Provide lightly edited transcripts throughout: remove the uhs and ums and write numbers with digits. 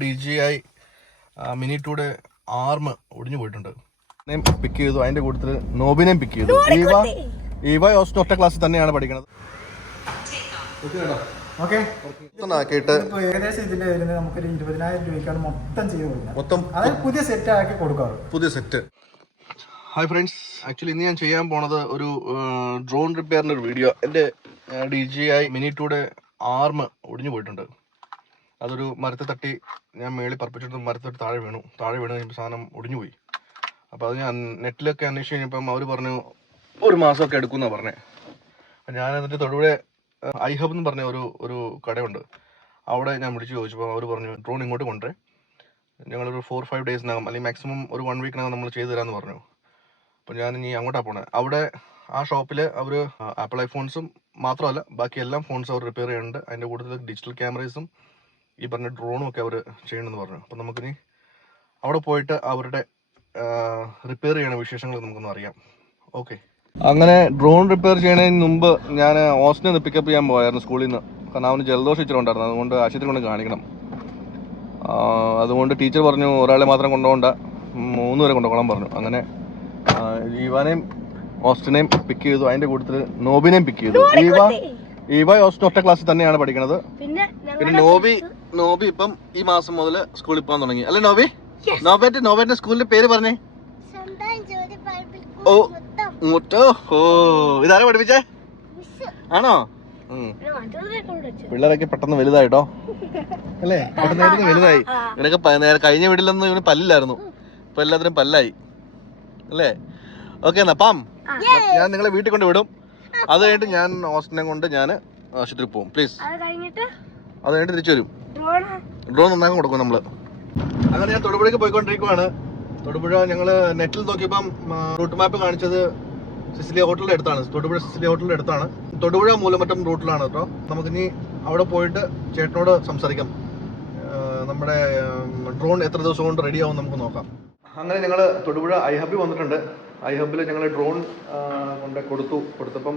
DJI Mini 2 arm ഒടിഞ്ഞു പോയിട്ടുണ്ട്. പിക്ക് ചെയ്തു, അതിന്റെ കൂട്ടത്തിൽ നോബിനെയും പിക്ക് ചെയ്തു. ഈവ ഓസ്റ്റിൻ ഒറ്റ ക്ലാസ്സിൽ തന്നെയാണ് പഠിക്കുന്നത്. ഏകദേശം ഇതിന്റെ വരുന്നത് നമുക്കൊരു 20,000 രൂപയ്ക്കാണ് മൊത്തം ചെയ്ത് കൊടുക്കുന്നത്. അതായത് പുതിയ സെറ്റ് ആക്കി കൊടുക്കാറ്. പുതിയ സെറ്റ്. ഹായ് ഫ്രണ്ട്സ്, ആക്ച്വലി ഇന്ന് ഞാൻ ചെയ്യാൻ പോണത് ഒരു ഡ്രോൺ റിപ്പയറിന്റെ ഒരു വീഡിയോ. എൻ്റെ DJI Mini 2 ആർം ഒടിഞ്ഞു പോയിട്ടുണ്ട്. അതൊരു മരത്തെ തട്ടി ഞാൻ മേളിൽ പറപ്പിച്ചിട്ട് മരത്തോട്ട് താഴെ വീണു കഴിഞ്ഞപ്പോൾ സാധനം ഒടിഞ്ഞു പോയി. അപ്പോൾ അത് ഞാൻ നെറ്റിലൊക്കെ അന്വേഷിച്ച് കഴിഞ്ഞപ്പം അവർ പറഞ്ഞു 1 മാസമൊക്കെ എടുക്കുമെന്നാണ് പറഞ്ഞത്. അപ്പം ഞാൻ എന്നിട്ട് തൊടുപുഴ iHub എന്ന് പറഞ്ഞ ഒരു കടയുണ്ട്, അവിടെ ഞാൻ വിളിച്ച് ചോദിച്ചപ്പോൾ അവർ പറഞ്ഞു ഡ്രോൺ ഇങ്ങോട്ട് കൊണ്ടുവരേ, ഞങ്ങളൊരു 4-5 ഡേയ്സിനകം അല്ലെങ്കിൽ മാക്സിമം ഒരു 1 വീക്കിനകം നമ്മൾ ചെയ്തു തരാമെന്ന് പറഞ്ഞു. അപ്പോൾ ഞാൻ ഇനി അങ്ങോട്ടാണ് പോണത്. അവിടെ ആ ഷോപ്പിൽ അവർ ആപ്പിൾ ഐഫോൺസും മാത്രമല്ല ബാക്കി എല്ലാ ഫോൺസും അവർ റിപ്പയർ ചെയ്യുന്നുണ്ട്. അതിൻ്റെ കൂടുതൽ ഡിജിറ്റൽ ക്യാമറീസും ഈ പറഞ്ഞ ഡ്രോണും ഒക്കെ അവർ ചെയ്യണമെന്ന് പറഞ്ഞു. അപ്പം നമുക്കിനി അവിടെ പോയിട്ട് അവരുടെ റിപ്പയർ ചെയ്യണ വിശേഷങ്ങൾ നമുക്കൊന്ന് അറിയാം. ഓക്കെ, അങ്ങനെ ഡ്രോൺ റിപ്പയർ ചെയ്യുന്നതിന് മുമ്പ് ഞാൻ ഓസ്റ്റിനെ പിക്കപ്പ് ചെയ്യാൻ പോയായിരുന്നു സ്കൂളിൽ നിന്ന്. കാരണം അവന് ജലദോഷം ഇച്ചിട്ടുണ്ടായിരുന്നു, അതുകൊണ്ട് ആശുപത്രി കൊണ്ട് കാണിക്കണം. അതുകൊണ്ട് ടീച്ചർ പറഞ്ഞു ഒരാളെ മാത്രം കൊണ്ടുപോകണ്ട, 3 പേരെ കൊണ്ടുപോകാൻ പറഞ്ഞു. അങ്ങനെ ഈവാനെയും ഓസ്റ്റിനെയും പിക്ക് ചെയ്തു, അതിന്റെ കൂട്ടത്തിൽ നോബിനെയും പിക്ക് ചെയ്തു. ഈവ ഓസ്റ്റിൻ ഒറ്റ ക്ലാസ്സിൽ തന്നെയാണ് പഠിക്കുന്നത്. പിന്നെ നോബി ഇപ്പം ഈ മാസം മുതൽ സ്കൂളിൽ പോകാൻ തുടങ്ങി അല്ലേ നോബി? നോബേന്റെ സ്കൂളിന്റെ പേര് പറഞ്ഞേ. ഓ മുട്ടോ, ഓ ഇതാരെ പഠിപ്പിച്ചേ? ആണോ? പിള്ളേരൊക്കെ പെട്ടെന്ന് വലുതായിട്ടോ അല്ലേ? പെട്ടെന്ന് വലുതായി. ഇവനൊക്കെ കഴിഞ്ഞ വീട്ടിലൊന്നും ഇവന് പല്ലില്ലായിരുന്നു, ഇപ്പൊ എല്ലാത്തിനും പല്ലായി അല്ലേ? ഓക്കെ, എന്നാ പാം ഞാൻ നിങ്ങളെ വീട്ടിൽ കൊണ്ട് വിടും. അത് കഴിഞ്ഞിട്ട് ഞാൻ ഓസ്റ്റിനെ കൊണ്ട് ഞാൻ ആശുപത്രിയിൽ പോകും. പ്ലീസ്. അത് കഴിഞ്ഞിട്ട് തിരിച്ചു വരും. ഡ്രോൺ നന്നാക്കാൻ കൊടുക്കും നമ്മള്. അങ്ങനെ ഞാൻ തൊടുപുഴയ്ക്ക് പോയിക്കൊണ്ടിരിക്കുവാണ്. തൊടുപുഴ ഞങ്ങള് നെറ്റിൽ നോക്കിയപ്പം റൂട്ട് മാപ്പ് കാണിച്ചത് സിസിലിയ ഹോട്ടലിന്റെ അടുത്താണ്. തൊടുപുഴ സിസിലിയ ഹോട്ടലിന്റെ അടുത്താണ്. തൊടുപുഴ മൂലമറ്റം റൂട്ടിലാണ് കേട്ടോ. നമുക്കിനി അവിടെ പോയിട്ട് ചേട്ടനോട് സംസാരിക്കാം. നമ്മുടെ ഡ്രോൺ എത്ര ദിവസം കൊണ്ട് റെഡി ആവും നമുക്ക് നോക്കാം. അങ്ങനെ ഞങ്ങൾ തൊടുപുഴ iHubൽ വന്നിട്ടുണ്ട്. iHubൽ ഞങ്ങൾ ഡ്രോൺ കൊണ്ട് കൊടുത്തപ്പം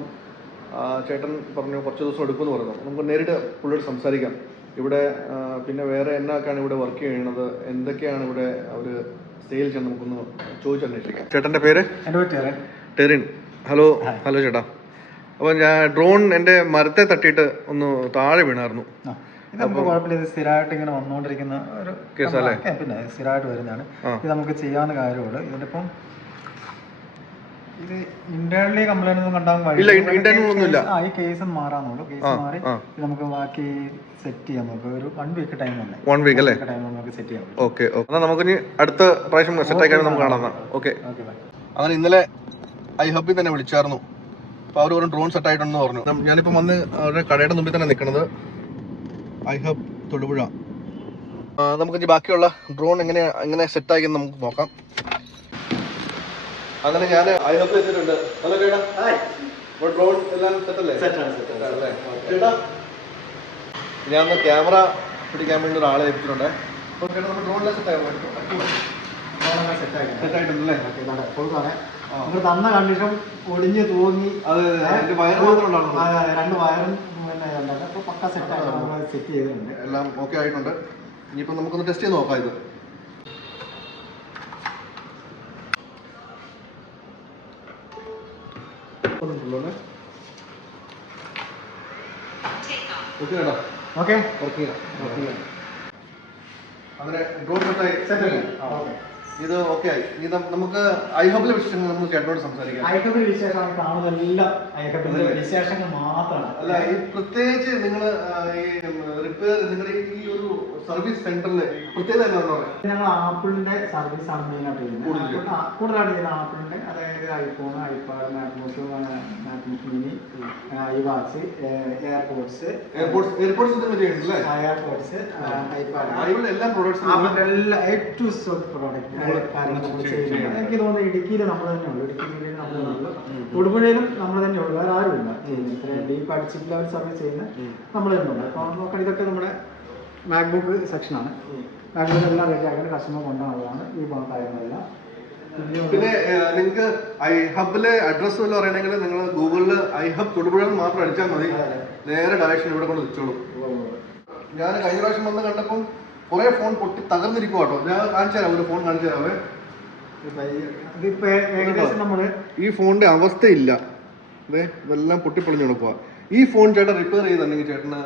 ചേട്ടൻ പറഞ്ഞു കുറച്ച് ദിവസം എടുക്കുമെന്ന് പറഞ്ഞു. നമുക്ക് നേരിട്ട് പുള്ളിയോട് സംസാരിക്കാം. ഇവിടെ പിന്നെ വേറെ എന്നൊക്കെയാണ് ഇവിടെ വർക്ക് ചെയ്യണത്, എന്തൊക്കെയാണ് ഇവിടെ അവർ സെയിൽ ചെയ്യാൻ, നമുക്കൊന്ന് ചോദിച്ചന്വേഷിക്കാം. ചേട്ടൻ്റെ പേര്? ടെറിൻ. ഹലോ ചേട്ടാ. അപ്പോൾ ഞാൻ ഡ്രോൺ എൻ്റെ മരത്തെ തട്ടിയിട്ട് ഒന്ന് താഴെ വീണായിരുന്നു. നമുക്ക് കുഴപ്പമില്ല, സ്ഥിരമായിട്ട് ഇങ്ങനെ വന്നുകൊണ്ടിരിക്കുന്ന ഒരു കേസല്ലേ? പിന്നെ സ്ഥിരമായിട്ട് വരുന്നതാണ്. ഇത് നമുക്ക് ചെയ്യാവുന്ന കാര്യമുള്ളൂ. ഇതിനിപ്പം ഇത് ഇന്റേണലി കംപ്ലൈന്റ് ഒന്നും കണ്ടാൽ ഈ കേസ് മാറാന്നുള്ളൂ. കേസ് മാറി നമുക്ക് ബാക്കി സെറ്റ് ചെയ്യാം. നമുക്ക് ഒരു 1 വീക്ക് ടൈം തന്നെ. 1 വീക്ക് അല്ലേ? നമുക്ക് സെറ്റ് ചെയ്യാം. ഓക്കെ, എന്നാൽ നമുക്ക് അടുത്ത പ്രാവശ്യം സെറ്റ് ആക്കാൻ നമുക്ക് കാണാം. ഓക്കെ. അങ്ങനെ ഇന്നലെ iHubൽ തന്നെ വിളിച്ചായിരുന്നു. അപ്പോൾ അവർ ഒരു ഡ്രോൺ സെറ്റ് ആയിട്ടുണ്ടെന്ന് പറഞ്ഞു. ഞാനിപ്പോൾ വന്ന് അവരുടെ കടയുടെ മുമ്പിൽ തന്നെ നിൽക്കുന്നത്. iHub തൊടുപുഴ. നമുക്ക് ബാക്കിയുള്ള ഡ്രോൺ എങ്ങനെ സെറ്റ് ആക്കി നമുക്ക് നോക്കാം. അങ്ങനെ ഞാൻ iHubൽ എത്തിയിട്ടുണ്ട്. ഹലോ ചേട്ടാ, ഡ്രോൺ എല്ലാം സെറ്റല്ലേ? ചേട്ടാ, ഞാൻ ക്യാമറ പിടിക്കാൻ വേണ്ടി ഒരാളെ ഏൽപ്പിച്ചിട്ടുണ്ട്. ഡ്രോണെല്ലാം സെറ്റായിട്ടുണ്ടല്ലേ? നമ്മൾ തന്ന കണ്ടീഷൻ ഒടിഞ്ഞ് തൂങ്ങി അത് 2 വയർ മാത്രം ഉണ്ടാകും. 2 വയറും പിന്നെ അപ്പോൾ പക്ക സെറ്റായിട്ട് നമ്മൾ സെറ്റ് ചെയ്തിട്ടുണ്ട്. എല്ലാം ഓക്കെ ആയിട്ടുണ്ട്. ഇനിയിപ്പോൾ നമുക്കൊന്ന് ടെസ്റ്റ് ചെയ്ത് നോക്കാം. ഇത് ഓക്കെ. അങ്ങനെ ഡ്രോൺ സെറ്റായി. ഇത് ഓക്കെ ആയി. ഇത് നമുക്ക് iHubലെ വിശേഷങ്ങൾ നമ്മൾ ചേട്ടനോട് സംസാരിക്കാം. iHubലെ വിശേഷങ്ങൾ കാണുന്നതെല്ലാം iHubലെ വിശേഷങ്ങൾ മാത്രമാണ്. അല്ല, ഈ പ്രത്യേകിച്ച് നിങ്ങൾ ഈ റിപ്പയർ നിങ്ങളുടെ ഈ ഒരു സർവീസ് സെന്ററിൽ പ്രത്യേകത എന്താണെന്ന് പറയാം? ഞങ്ങൾ ആപ്പിളിന്റെ സർവീസ് ആണ് മെയിനായിട്ട് ചെയ്യുന്നത്. കൂടുതലായിട്ട് ചെയ്യുന്ന ആപ്പിളിന്റെ, അതായത് iPhone, iPad, MacBook mini, iWatch, AirPods, iPad, എല്ലാ പ്രോഡക്ട്സും A to Z പ്രോഡക്റ്റ് എനിക്ക് തോന്നുന്നത് ഇടുക്കിയിൽ നമ്മൾ തന്നെ ഉള്ളൂ. ഇടുക്കി ജില്ലയിൽ നമ്മൾ തന്നെ ഉള്ളൂ. തൊടുപുഴയിലും നമ്മൾ തന്നെ ഉള്ളൂ, വേറെ ആരുമില്ല ചെയ്യുന്നത്. ഇത്രയും ഡീപ്പ് അടിച്ചിട്ട് ലെവൽ സർവീസ് ചെയ്യുന്ന നമ്മൾ തന്നെ ഉണ്ട്. അപ്പോൾ നോക്കണം, ഇതൊക്കെ നമ്മുടെ മാക്ബുക്ക് സെക്ഷനാണ്. മാക്ബുക്ക് എല്ലാം റെഡിയാക്കിയിട്ട് കസ്റ്റമർ കൊണ്ടുപോകുന്നതാണ് ഈ ഭാഗത്തായിരുന്നതെല്ലാം. പിന്നെ നിങ്ങൾക്ക് iHubലെ അഡ്രസ് വല്ല അറിയണമെങ്കിൽ നിങ്ങൾ ഗൂഗിളിൽ iHub തൊടുപുഴ മാത്രം അടിച്ചാൽ മതി, നേരെ ഡയറക്ഷൻ ഇവിടെ കൊണ്ട് വെച്ചോളൂ. ഞാൻ കഴിഞ്ഞ പ്രാവശ്യം വന്ന് കണ്ടപ്പം കുറെ ഫോൺ പൊട്ടി തകർന്നിരിക്കും കേട്ടോ. ഞാൻ കാണിച്ചു തരാം, ഒരു ഫോൺ കാണിച്ചു തരാവേ. ഇതിപ്പോ ഏകദേശം നമ്മള് ഈ ഫോണിന്റെ അവസ്ഥയില്ല, ഇതെല്ലാം പൊട്ടിപ്പൊളിഞ്ഞു കൊടുക്കുക. ഈ ഫോൺ ചേട്ടൻ റിപ്പയർ ചെയ്തിട്ടുണ്ടെങ്കിൽ ചേട്ടന്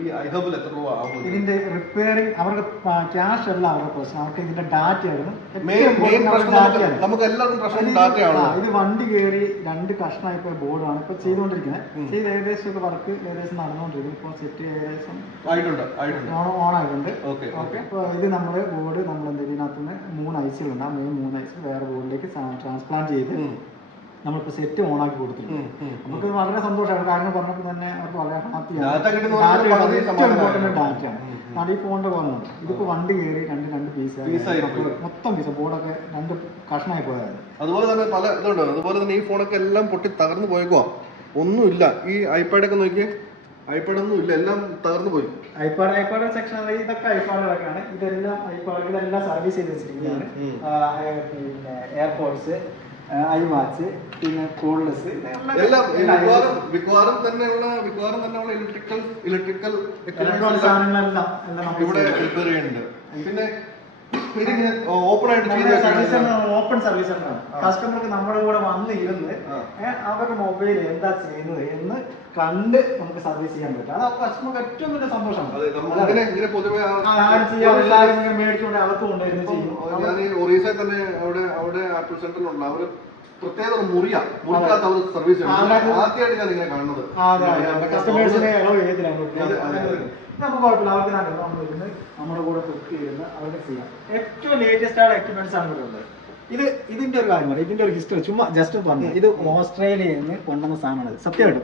ഈ ഐഹബിൽ എത്ര രൂപ ആവും? ഇതിന്റെ റിപ്പയറിംഗ് അവർക്ക് ക്യാഷ് അല്ല അവരുടെ പ്രശ്നം, അവർക്ക് ഇതിന്റെ ഡാറ്റ ആയിരുന്നു. നമുക്ക് എല്ലാവർക്കും പ്രശ്നം ഡാറ്റയാണ്. ഇത് വണ്ടി കയറി 2 കഷ്ണമായി പോയ ബോർഡാണ് ഇപ്പൊ ചെയ്തുകൊണ്ടിരിക്കുന്നത്. ചെയ്ത് ഏകദേശം ഒക്കെ വർക്ക് ഏകദേശം നടന്നുകൊണ്ടിരിക്കും. ഇപ്പൊ സെറ്റ് ഏകദേശം ഓൺ ആയിട്ടുണ്ട്. ഓക്കെ. അപ്പൊ ഇത് നമ്മള് ബോർഡ് നമ്മൾ ഇതിനകത്തുനിന്ന് 3 ഐസുകളുണ്ട്. 3 ഐസ് വേറെ ബോർഡിലേക്ക് ട്രാൻസ്പ്ലാന്റ് ചെയ്ത് നമ്മളിപ്പോ സെറ്റ് ഓൺ ആക്കി കൊടുത്തിട്ടുണ്ട്. നമുക്ക് വളരെ സന്തോഷമാണ്. കാര്യങ്ങൾ പറഞ്ഞപ്പോൾ തന്നെ അവർക്ക് വളരെ ഹാപ്പിയാണ്. ഏറ്റവും ഇമ്പോർട്ടന്റ് ഡാറ്റയാണ്. അത് ഈ ഫോണിന്റെ പോലെയാണ്. ഇതിപ്പോ വണ്ടി കയറി 2 പീസായി മൊത്തം പീസ് ബോർഡൊക്കെ 2 കഷ്ണമായി പോയത്. അതുപോലെ തന്നെ പല ഇതുണ്ട്. അതുപോലെ തന്നെ ഈ ഫോണൊക്കെ എല്ലാം പൊട്ടി തകർന്നു പോയേക്കുവാ. ഒന്നുമില്ല. ഈ ഐപാഡൊക്കെ നോക്കിയേ, ഐപാഡ് ഒന്നും ഇല്ല, എല്ലാം തകർന്നു പോയി. ഐപാഡ് സെക്ഷൻ ഇതൊക്കെ ഐപാഡുകളൊക്കെയാണ്. ഇതെല്ലാം സർവീസ് ചെയ്ത് വെച്ചിരിക്കുന്നതാണ്. പിന്നെ എയർപോർട്സ്, ഐ വാച്ച്, പിന്നെ കോൾഡ്ലെസ്, മിക്കവാറും തന്നെയുള്ള ഇലക്ട്രിക്കൽ സാധനങ്ങളെല്ലാം ഇവിടെ റിപ്പയർ ചെയ്യുന്നുണ്ട്. പിന്നെ ഓപ്പൺ സർവീസ് സെന്ററാണ്. കസ്റ്റമർക്ക് നമ്മുടെ കൂടെ വന്നിരുന്ന് അവരുടെ മൊബൈൽ എന്താ ചെയ്യുന്നത് എന്ന് കണ്ട് നമുക്ക് സർവീസ് ചെയ്യാൻ പറ്റും. അത് കസ്റ്റമർക്ക് ഏറ്റവും വലിയ സന്തോഷമാണ്. മേടിച്ചുകൊണ്ട് അകത്ത് കൊണ്ടുവരുന്ന ചെയ്യും. ഞാൻ ഒറീസയിൽ തന്നെ അവിടെ ആപ്പിൾ സെന്ററിലുണ്ട്. അവര് പ്രത്യേക മുറിക്കകത്ത് അവർ സർവീസ് ആദ്യമായിട്ട് ഞാൻ ഇങ്ങനെ കാണുന്നത്. കസ്റ്റമേഴ്സിനെ നമുക്ക് കുഴപ്പമില്ല. അവർക്ക് നമ്മളിരുന്ന് നമ്മുടെ കൂടെ കുക്ക് ചെയ്യുന്ന അവർക്ക് ചെയ്യാം. ഏറ്റവും ലേറ്റസ്റ്റ് ആയ എക്യുപ്മെന്റ്സ് ആണ് ഇവിടെ. ഇതിന്റെ ഒരു കാര്യം പറയാം. ഇതിന്റെ ഒരു ഹിസ്റ്ററി ചുമ്മാ ജസ്റ്റ് പറഞ്ഞു. ഇത് ഓസ്ട്രേലിയയിൽ നിന്ന് കൊണ്ടുവന്ന സാധനമാണ്. സത്യമായിട്ടും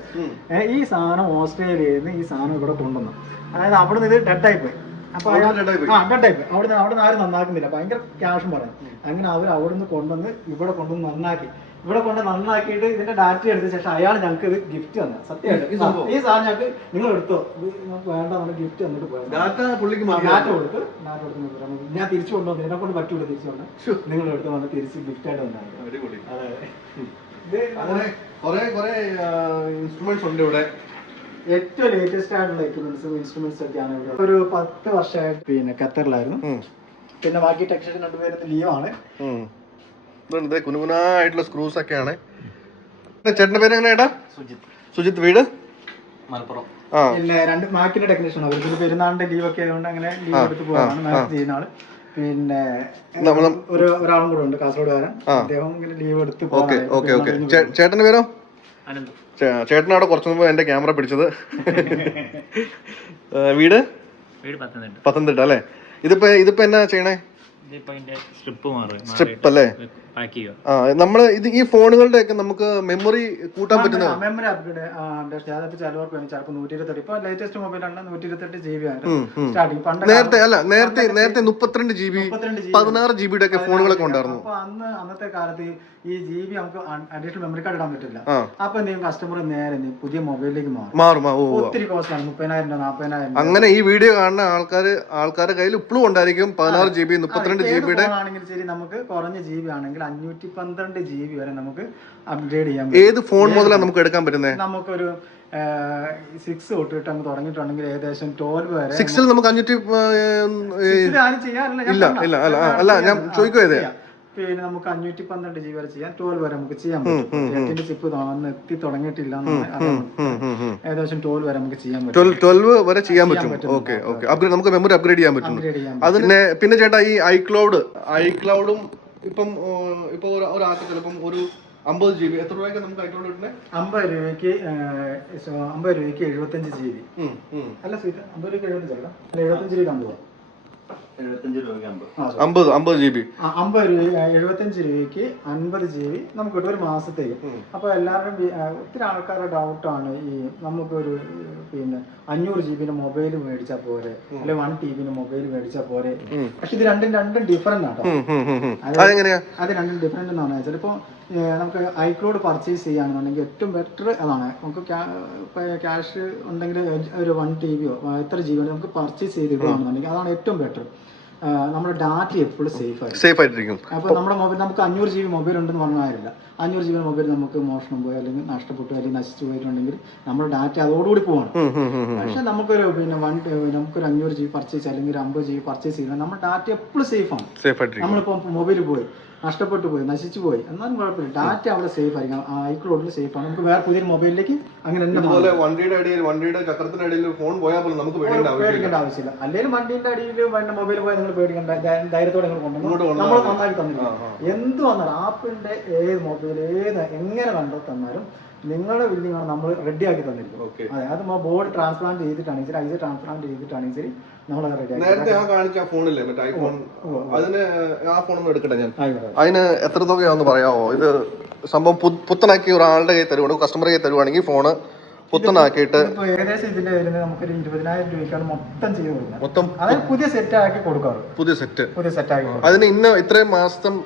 ഈ സാധനം ഓസ്ട്രേലിയയിൽ നിന്ന് ഈ സാധനം ഇവിടെ കൊണ്ടുവന്നു. അതായത് അവിടെ നിന്ന് ഇത് ഡെഡ് ആയി പോയി. അപ്പൊ അവിടെ ആരും നന്നാക്കുന്നില്ല, ഭയങ്കര ക്യാഷും പറഞ്ഞു. അങ്ങനെ അവർ അവിടെ നിന്ന് കൊണ്ടുവന്ന് ഇവിടെ കൊണ്ടുവന്ന് നന്നാക്കി. ഇവിടെ കൊണ്ട് നന്നാക്കിയിട്ട് ഇതിന്റെ ഡാറ്റ എടുത്ത ശേഷം അയാൾ ഞങ്ങൾക്ക് ഇത് ഗിഫ്റ്റ് തന്നെ. സത്യമായിട്ട് ഈ സാധനം ഞങ്ങൾക്ക് നിങ്ങൾ എടുത്തോ, വേണ്ട നമ്മൾ ഗിഫ്റ്റ് തന്നിട്ട് പോയത്. ഡാറ്റ കൊടുത്ത് ഞാൻ തിരിച്ചു കൊണ്ടുവന്നു. ഇതിനെ കൊണ്ട് പറ്റൂല തിരിച്ചു കൊണ്ട് നിങ്ങൾ എടുത്ത് വന്ന് തിരിച്ച് ഗിഫ്റ്റ് ആയിട്ട് വന്നാണ്. ഇൻസ്ട്രുമെന്റ്സ് ഉണ്ട് ഇവിടെ. ഏറ്റവും ലേറ്റസ്റ്റ് ആയിട്ടുള്ള എക്യുപ്മെന്റ്സും ഇൻസ്ട്രുമെന്റ്സ് ഒക്കെയാണ് ഇവിടെ. ഒരു 10 വർഷമായിട്ട് പിന്നെ ഖത്തറിലായിരുന്നു. പിന്നെ ബാക്കി ടെക്നീഷ്യൻ 2 പേര് ലീവാണ്. കുനുകുനായിട്ടുള്ള സ്ക്രൂസ് ഒക്കെയാണ്. ചേട്ടന്റെ പേര് എങ്ങനെയാ? സുജിത്ത്. വീട് മലപ്പുറം. പിന്നെ 2 മാക്കിന്റെ ടെക്നീഷ്യൻ. അവർക്ക് പെരുന്നാളിന്റെ ലീവ് ഒക്കെ ആയതുകൊണ്ട് അങ്ങനെ ലീവ് എടുത്ത് പോകാനാണ് മാക്ക് ചെയ്യുന്ന ആള്. പിന്നെ ഒരാളും കൂടെ ഉണ്ട്, കാസർഗോഡുകാരൻ. അദ്ദേഹം ഇങ്ങനെ ലീവ് എടുത്ത് പോകാൻ. ചേട്ടന്റെ പേരോ? ചേട്ടനവിടെ കുറച്ചു മുമ്പ് എന്റെ ക്യാമറ പിടിച്ചത്. വീട് പത്തനംതിട്ട അല്ലേ? ഇതിപ്പോ എന്നാ ചെയ്യണേ? സ്ട്രിപ്പ് അല്ലേ? നമ്മള് ഈ ഫോണുകളുടെ ഒക്കെ നമുക്ക് മെമ്മറി കൂട്ടാൻ പറ്റുന്ന മെമ്മറി അപ്ഗ്രേഡ് ചിലവർക്ക് വേണം. ചിലപ്പോൾ 128 ഇപ്പൊ ലേറ്റസ്റ്റ് മൊബൈലാണ് 128 GB ആണ് സ്റ്റാർട്ടിങ്. നേരത്തെ 32 GB 16 GB ഒക്കെ ഫോണുകളൊക്കെ ഉണ്ടായിരുന്നു. അപ്പൊ അന്നത്തെ കാലത്ത് ഈ GB നമുക്ക് അഡീഷണൽ മെമ്മറി കാർഡ് ഇടാൻ പറ്റില്ല. അപ്പൊ എന്തെങ്കിലും കസ്റ്റമർ നേരെ പുതിയ മൊബൈലിലേക്ക് മാറും. ഒത്തിരി കോസ്റ്റ് ആണ്. 30,000 രൂപ 40,000. അങ്ങനെ ഈ വീഡിയോ കാണുന്ന ആൾക്കാരുടെ കയ്യിൽ ഇപ്പോഴും ഉണ്ടായിരിക്കും 16 GB 32 GB ആണെങ്കിൽ ശരി. നമുക്ക് കുറഞ്ഞ GB ആണെങ്കിൽ 512 GB വരെ നമുക്ക് അപ്ഗ്രേഡ് ചെയ്യാം. ഏത് ഫോൺ മുതലാണ് നമുക്ക് എടുക്കാൻ പറ്റുന്നത്? നമുക്കൊരു 6 തൊട്ടിട്ട് അങ്ങ് തുടങ്ങിയിട്ടുണ്ടെങ്കിൽ ഏകദേശം 12 വരെ. 6ൽ നമുക്ക് 500 അല്ല ഞാൻ ചോദിക്കുവേ. പിന്നെ നമുക്ക് 512 GB വരെ ചെയ്യാം. 12 വരെ നമുക്ക് ചെയ്യാൻ പറ്റും. 8ന്റെ ചിപ്പ് എത്തി തുടങ്ങിയിട്ടില്ല. ഏകദേശം 12 വരെ നമുക്ക് ചെയ്യാൻ പറ്റും. 12 വരെ ചെയ്യാൻ പറ്റും. ഓക്കെ. നമുക്ക് മെമ്മറി അപ്ഗ്രേഡ് ചെയ്യാൻ പറ്റും. അതിന് പിന്നെ ചേട്ടാ ഈ ഐക്ലൗഡും ഇപ്പൊ ഒരാൾക്ക് ചിലപ്പം ഒരു 50 GB എത്ര രൂപയ്ക്ക് നമുക്ക് ഐക്ലൗഡ് കിട്ടുന്നത്? 50 രൂപയ്ക്ക് 75 GB അല്ല സ്വീറ്റ്. 50 രൂപയ്ക്ക് 75 അല്ല 75 രൂപയ്ക്ക് 50 GB 75 രൂപയ്ക്ക് 50 GB നമുക്ക് കിട്ടും ഒരു മാസത്തേക്ക്. അപ്പൊ എല്ലാവരും ഒത്തിരി ആൾക്കാരുടെ ഡൗട്ടാണ് ഈ നമുക്കൊരു പിന്നെ 500 GB മൊബൈൽ മേടിച്ചാൽ പോരെ, അല്ലെ 1 TB മൊബൈൽ മേടിച്ചാൽ പോരെ. പക്ഷെ ഇത് രണ്ടും ഡിഫറെന്റ് ആട്ടോ. അത് രണ്ടും ഡിഫറെന്റ് എന്നാണ്. ചിലപ്പോ നമുക്ക് ഐക്ലൗഡ് പർച്ചേസ് ചെയ്യാണെന്നുണ്ടെങ്കിൽ ഏറ്റവും ബെറ്റർ അതാണ്. നമുക്ക് ക്യാഷ് ഉണ്ടെങ്കിൽ ഒരു 1 TB എത്ര GB നമുക്ക് പർച്ചേസ് ചെയ്തിടുകയാണെന്നുണ്ടെങ്കിൽ അതാണ് ഏറ്റവും ബെറ്റർ. നമ്മുടെ ഡാറ്റ എപ്പോഴും സേഫ് ആയിട്ടിരിക്കും. അപ്പോൾ നമ്മുടെ മൊബൈൽ നമുക്ക് 500 GB മൊബൈൽ ഉണ്ടെന്ന് പറഞ്ഞാൽ കാര്യമില്ല. 500 GB മൊബൈൽ നമുക്ക് മോഷണം പോയി അല്ലെങ്കിൽ നഷ്ടപ്പെട്ടു അല്ലെങ്കിൽ നശിച്ചു പോയിട്ടുണ്ടെങ്കിൽ നമ്മുടെ ഡാറ്റ അതോടുകൂടി പോകണം. പക്ഷെ നമുക്കൊരു നമുക്കൊരു 500 GB പർച്ചേസ് അല്ലെങ്കിൽ ഒരു 50 GB പർച്ചേസ് ചെയ്യണം, നമ്മുടെ ഡാറ്റ എപ്പോഴും സേഫാണ്. നമ്മളിപ്പോൾ മൊബൈൽ പോയി നഷ്ടപ്പെട്ടു പോയി നശിച്ചു പോയി എന്നാലും കുഴപ്പമില്ല, ഡാറ്റ അവിടെ സേഫ് ആയിരിക്കും, ഐക്ലോഡിൽ സേഫ് ആണ്. നമുക്ക് വേറെ പുതിയൊരു മൊബൈലിലേക്ക് അങ്ങനെ വണ്ടിയുടെ ചക്രത്തിനടിയിൽ ഫോൺ പോയാൽ പോലും നമുക്ക് പേടിക്കേണ്ട ആവശ്യമില്ല. അല്ലെങ്കിൽ വണ്ടിന്റെ അടിയിൽ മൊബൈൽ പോയാൽ നിങ്ങൾ പേടിക്കേണ്ട, ധൈര്യത്തോടെ നിങ്ങൾ കൊണ്ടുവന്നു നമ്മൾ നന്നാക്കി തന്നില്ല. എന്ത് വന്നാലും ആപ്പിന്റെ ഏത് മൊബൈൽ എങ്ങനെ കണ്ടു തന്നാലും നിങ്ങളുടെ ബില്ലിങ്ങാണ് നമ്മൾ റെഡിയാക്കി തന്നിരിക്കും. അതെ, അത് ബോർഡ് ട്രാൻസ്പ്ലാന്റ് ചെയ്തിട്ടാണെങ്കിൽ ശരി, ഐസ് ട്രാൻസ്പ്ലാന്റ് ചെയ്തിട്ടാണെങ്കിൽ ശരി, നമ്മൾ നേരത്തെ ആ കാണിച്ച ഫോണില്ലേ മറ്റേ ഐഫോൺ, അതിന് ആ ഫോണൊന്നും എടുക്കട്ടെ ഞാൻ. അതിന് എത്ര തുകയാണെന്ന് പറയാമോ? ഇത് സംഭവം പുത്തനാക്കി ഒരാളുടെ കൈ തരുവാണെങ്കിൽ, കസ്റ്റമർ കൈ തരുവാണെങ്കിൽ ഫോണ് പുത്തനാക്കിയിട്ട് ഏകദേശം ഇതിന്റെ വരുന്നത് നമുക്കൊരു 20,000 രൂപയ്ക്കാണ് മൊത്തം ചെയ്ത് കൊടുക്കുന്നത്. മൊത്തം അതായത് പുതിയ സെറ്റ് ആക്കി കൊടുക്കാറ്. പുതിയ സെറ്റ് ആക്കി അതിന് ഇത്രയും മാസം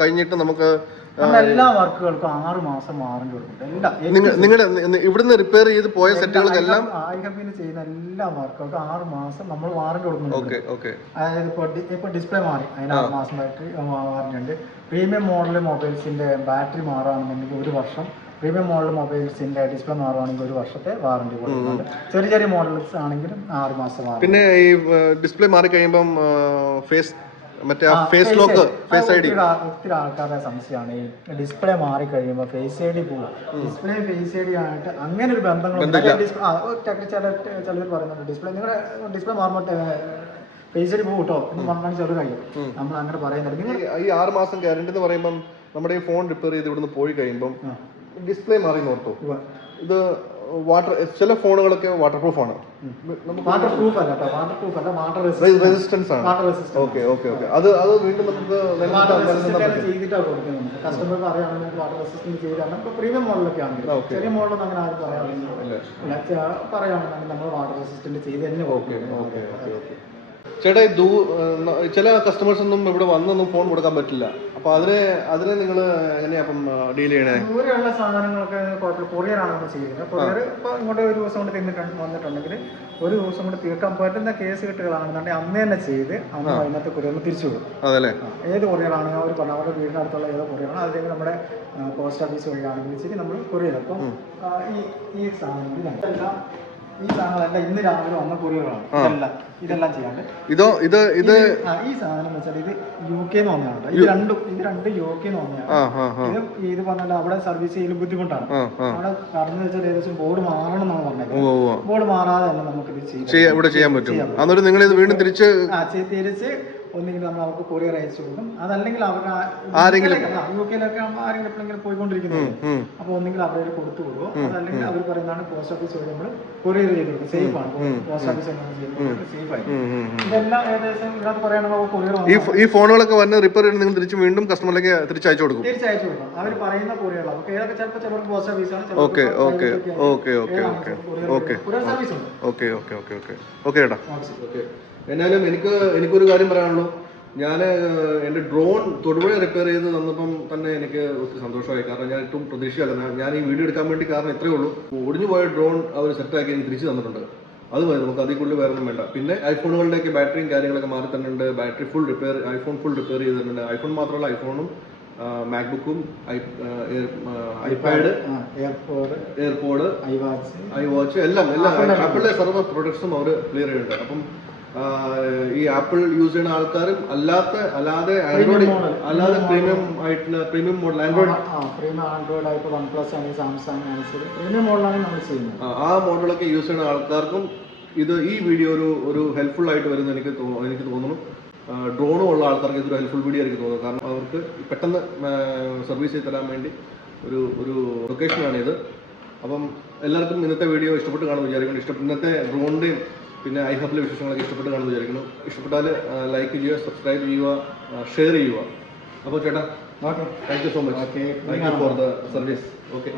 കഴിഞ്ഞിട്ട് നമുക്ക് എല്ലാ വർക്കുകൾക്കും 6 മാസം വാറന്റി കൊടുക്കുന്നുണ്ട്. നിങ്ങളുടെ ഇവിടുന്ന് റിപ്പയർ ചെയ്ത് പോയ സെറ്റുകൾക്കെല്ലാം ചെയ്യുന്ന എല്ലാ വർക്കുകൾക്കും 6 മാസം നമ്മൾ വാറന്റി കൊടുക്കുന്നുണ്ട്. അതായത് ഇപ്പൊ ഡിസ്പ്ലേ മാറി അതിന് 6 മാസം ബാറ്ററി വാറന്റി ഉണ്ട്. പ്രീമിയം മോഡൽ മൊബൈൽസിന്റെ ബാറ്ററി മാറുകയാണെന്നുണ്ടെങ്കിൽ 1 വർഷം, പ്രീമിയം മോഡൽ മൊബൈൽസിന്റെ ഡിസ്പ്ലേ മാറുകയാണെങ്കിൽ 1 വർഷത്തെ വാറന്റി കൊടുക്കുന്നുണ്ട്. ചെറിയ മോഡൽസ് ആണെങ്കിലും 6 മാസം വാറന്റി. പിന്നെ ഈ ഡിസ്പ്ലേ മാറി കഴിയുമ്പം ഫേസ് ലോക്ക്, ഫേസ് ഐഡി ഒത്തിരി ആൾക്കാരുടെ സംശയമാണ്. ഈ ഡിസ്പ്ലേ മാറി കഴിയുമ്പോൾ ഫേസ് ഐഡി പോകും. ഡിസ്പ്ലേ ഫേസ് ഐഡി ആയിട്ട് അങ്ങനെ ഒരു ബന്ധങ്ങളുണ്ട്. ചിലർ പറയുന്നുണ്ട് നിങ്ങളുടെ ഡിസ്പ്ലേ മാറുമ്പോൾ ഫേസ് ഐഡി പോകും കേട്ടോ എന്ന് പറഞ്ഞാൽ ചെറു കഴിയും. നമ്മൾ അങ്ങനെ പറയുന്നുണ്ട്. നിങ്ങൾ ഈ 6 മാസം ഗ്യാരണ്ടി എന്ന് പറയുമ്പോൾ നമ്മുടെ ഈ ഫോൺ റിപ്പയർ ചെയ്ത് ഇവിടുന്ന് പോയി കഴിയുമ്പോൾ ഡിസ്പ്ലേ മാറി നോർത്തു. ഇത് ചില ഫോണുകളൊക്കെ വാട്ടർ പ്രൂഫ് ആണ്. റെസിസ്റ്റൻസ് ആണ്. ഓക്കെ അത് വീണ്ടും നമുക്ക് കസ്റ്റമർക്ക് അറിയാണെങ്കിൽ വാട്ടർ റെസിസ്റ്റൻസ് ചെയ്താണ്. പ്രീമിയം മോഡലൊക്കെ ആണെങ്കിൽ, ചെറിയ മോഡലൊന്നും അങ്ങനെ ആരും പറയുകയാണെങ്കിൽ നമ്മൾ വാട്ടർ റെസിസ്റ്റന്റ് ചെയ്ത് തന്നെ. ചേട്ടാ, ചില കസ്റ്റമേഴ്സ് ഒന്നും ഇവിടെ വന്നൊന്നും ഫോൺ കൊടുക്കാൻ പറ്റില്ല. അപ്പൊ അതിനെ നിങ്ങൾ എങ്ങനെയാ അപ്പം ഡീൽ ചെയ്യണേ? ദൂരെയുള്ള സാധനങ്ങളൊക്കെ കുഴപ്പമില്ല, കൊറിയറാണ് നമ്മൾ ചെയ്യുന്നത്. കൊറിയർ ഇപ്പോൾ ഇങ്ങോട്ട് ഒരു ദിവസം കൊണ്ട് വന്നിട്ടുണ്ടെങ്കിൽ ഒരു ദിവസം കൊണ്ട് തീർക്കാൻ പറ്റുന്ന കേസ് കെട്ടുകളാണെന്നുണ്ടെങ്കിൽ അന്ന് തന്നെ ചെയ്ത് അന്ന് വൈകുന്നേരത്തെ കൊറിയറിന് തിരിച്ചു കൊടുക്കും. അതല്ലേ, ഏത് കൊറിയറാണെങ്കിൽ അവർ പറഞ്ഞ അവരുടെ വീടിനടുത്തുള്ള ഏതോ കൊറിയറാണ്, അല്ലെങ്കിൽ നമ്മുടെ പോസ്റ്റ് ഓഫീസ് വഴിയാണെങ്കിലും ശരി നമ്മൾ കൊറിയർ. അപ്പം ഈ സാധനങ്ങളെല്ലാം ഇന്ന് രാവിലെ വന്ന കൊറിയറാണ്. ഇതെല്ലാം ചെയ്യാണ്ട് ഈ സാധനം വെച്ചാൽ ഇത് UK വന്നതാണ്. ഇത് രണ്ട് UK വന്നതാണ്. ഇത് പറഞ്ഞാൽ അവിടെ സർവീസ് ചെയ്യൽ ബുദ്ധിമുട്ടാണ്. അവിടെ പറഞ്ഞു വെച്ചാൽ ഏകദേശം ബോർഡ് മാറണം എന്നാണ് പറഞ്ഞത്. ബോർഡ് മാറാതെ തന്നെ നമുക്ക് ഇത് ചെയ്യാൻ പറ്റും. തിരിച്ച് ഒന്നെങ്കിൽ നമ്മൾ അവർക്ക് കൊറിയർ അയച്ചു കൊടുക്കും, അതല്ലെങ്കിൽ അവരുടെ UK-ലൊക്കെ ആരെങ്കിലും എപ്പോഴെങ്കിലും പോയിക്കൊണ്ടിരിക്കുന്നത്. അപ്പൊ ഒന്നെങ്കിൽ അവരെ കൊടുത്തു കൊടുക്കും, അതല്ലെങ്കിൽ അവർ പറയുന്നതാണ് പോസ്റ്റ് ഓഫീസ് വഴി നമ്മൾ കൊറിയർ ചെയ്ത് കൊടുക്കും. സേഫ് ആണ്, പോസ്റ്റ് ഓഫീസ് സേഫ് ആയി. ഇതെല്ലാം ഏകദേശം ഇതിനകത്ത് പറയുകയാണെങ്കിൽ കൊറിയർ ഈ ഫോണുകളൊക്കെ വന്ന് റിപ്പയർ ചെയ്ത് നിങ്ങൾ തിരിച്ച് വീണ്ടും കസ്റ്റമറിലേക്ക് തിരിച്ചയച്ചു കൊടുക്കും. അവർ പറയുന്ന കൊറിയർ ഏതൊക്കെ ചിലപ്പോൾ ചിലർക്ക് പോസ്റ്റ് ഓഫീസാണ്. എന്നാലും എനിക്കൊരു കാര്യം പറയാനുള്ളൂ. ഞാൻ എൻ്റെ ഡ്രോൺ തൊടുപുഴ റിപ്പയർ ചെയ്ത് തന്നപ്പം തന്നെ എനിക്ക് ഒത്തിരി സന്തോഷമായി. കാരണം ഞാൻ ഏറ്റവും പ്രതീക്ഷയല്ല, ഞാൻ ഈ വീഡിയോ എടുക്കാൻ വേണ്ടി കാരണം ഇത്രയേ ഉള്ളൂ. ഒടിഞ്ഞു പോയ ഡ്രോൺ അവർ സെറ്റാക്കി എനിക്ക് തിരിച്ചു തന്നിട്ടുണ്ട്. അത് മതി, നമുക്ക് അതിൽ കൂടുതൽ വേറെ ഒന്നും വേണ്ട. പിന്നെ ഐഫോണുകളുടെയൊക്കെ ബാറ്ററിയും കാര്യങ്ങളൊക്കെ മാറി തന്നിട്ടുണ്ട്. Battery full repair, iPhone full repair ചെയ്ത് തന്നിട്ടുണ്ട്. ഐഫോൺ മാത്രമല്ല, ഐഫോണും മാക്ബുക്കും ഐപാഡ്, എയർപോഡ്, ഐവാച്ച് എല്ലാം ആപ്പിളിലെ സർവ്വ പ്രൊഡക്ട്സും അവർ ക്ലിയർ ചെയ്യുന്നുണ്ട്. അപ്പം ഈ ആപ്പിൾ യൂസ് ചെയ്യുന്ന ആൾക്കാരും അല്ലാതെ ആൻഡ്രോയിഡ് അല്ലാതെ പ്രീമിയം മോഡൽ ആൻഡ്രോയിഡ് ആ മോഡലൊക്കെ യൂസ് ചെയ്യുന്ന ആൾക്കാർക്കും ഈ വീഡിയോ ഒരു ഹെൽപ്ഫുൾ ആയിട്ട് വരുന്ന എനിക്ക് തോന്നുന്നു. ഡ്രോണും ഉള്ള ആൾക്കാർക്ക് ഇതൊരു ഹെൽപ്ഫുൾ വീഡിയോ എനിക്ക് തോന്നുന്നു. കാരണം അവർക്ക് പെട്ടെന്ന് സർവീസ് ചെയ്ത് തരാൻ വേണ്ടി ഒരു ലൊക്കേഷനാണിത്. അപ്പം എല്ലാവർക്കും ഇന്നത്തെ വീഡിയോ ഇഷ്ടപ്പെട്ട് കാണുമെന്ന് വിചാരിക്കുന്നു. ഇന്നത്തെ ഡ്രോണിൻ്റെയും പിന്നെ ഐഹബിലെ വിശേഷങ്ങളൊക്കെ ഇഷ്ടപ്പെട്ട് കാണുമെന്ന് വിചാരിക്കുന്നു. ഇഷ്ടപ്പെട്ടാൽ ലൈക്ക് ചെയ്യുക, സബ്സ്ക്രൈബ് ചെയ്യുക, ഷെയർ ചെയ്യുക. അപ്പോൾ ചേട്ടാ, thank you so much. Thank you for the service. Okay.